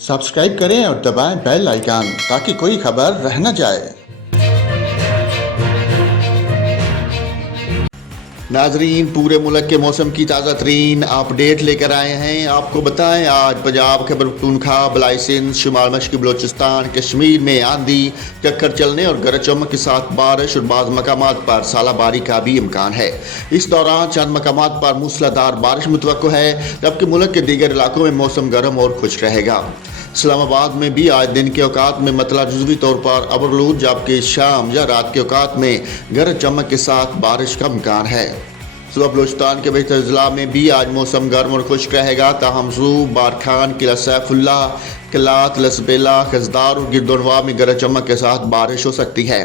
Subscribe करें और दबाएं बेल आइकन ताकि कोई खबर रह न जाए। नाजरीन, पूरे मुल्क के मौसम की ताज़ा तरीन अपडेट लेकर आए हैं। आपको बताएं, आज पंजाब, खैबर पख्तूनख्वा, बलाई सिंध, शुमाल मशरक़ी बलोचिस्तान, कश्मीर में आंधी, चक्कर चलने और गरज चमक के साथ बारिश और बाज़ मकामात पर सालाबारी का भी इम्कान है। इस दौरान चंद मकामात पर मूसलाधार बारिश मुतवक्को है, जबकि मुल्क के दीगर इलाकों में मौसम गर्म और खुश्क रहेगा। इस्लामाबाद में भी आज दिन के औकात में मतला जुज़वी तौर पर अबरलूद, जबकि शाम या रात के औकात में गरज चमक के साथ बारिश का इम्कान है। सूबा बलोचिस्तान के बेहतर अजला में भी आज मौसम गर्म और खुश्क रहेगा। ताहम ज़ू, बारखान, किला सैफुल्ला, किलात, लसबेला, खजदार और गिरदोनवा में गरज चमक के साथ बारिश हो सकती है।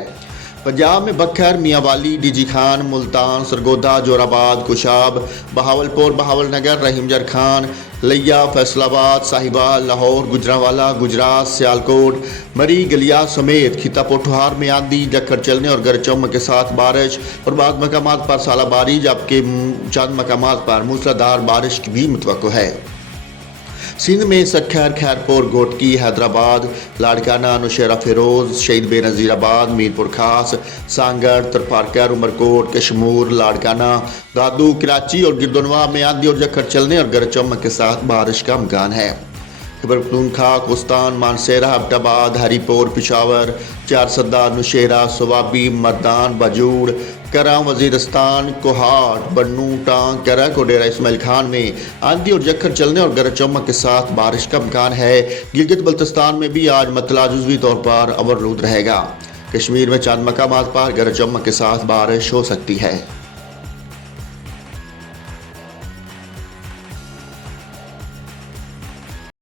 पंजाब में बखर, मियांवाली, डीजी खान, मुल्तान, सरगोधा, जोराबाद, कुशाब, बहावलपुर, बहावलनगर, रहीमजर खान, लिया, फैसलाबाद, साहिवाल, लाहौर, गुजरांवाला, गुजरात, सियालकोट, मरी, गलिया समेत खिता पोठोहार में आंधी, चक्कर चलने और गरज चमक के साथ बारिश और बाद मकामात पर सालाबारी, जबकि चंद मकामात पर मूसलाधार बारिश की भी मुतवक्को है। सिंध में सक्खर, खैरपुर, घोटकी, हैदराबाद, लाड़काना, नौशेरा फिरोज, शहीद बेनज़ीराबाद, मीरपुर खास, सांगड़, तरपारकर, उमरकोट, कशमूर, लाड़काना, दादू, कराची और गिरदोनवा में आंधी और चक्कर चलने और गरज चमक के साथ बारिश का इम्कान है। खैबर पख्तूनख्वा, कोस्तान, मानसेरा, अब्टाबाद, हरीपुर, पिशावर, चारसदा, नौशेरा, सोवाबी, मर्दान, बजूड़, करा, वजीरस्तान, कोहाट, बन्नू, टांग, करक और डेरा इस्माइल खान में आंधी और चक्कर चलने और गरज चमक के साथ बारिश का इम्कान है। गिलगित बल्तिस्तान में भी आज मतला जुज़वी तौर पर अबरलूद रहेगा। कश्मीर में चंद मकामात पर गरज चमक के साथ बारिश हो सकती है।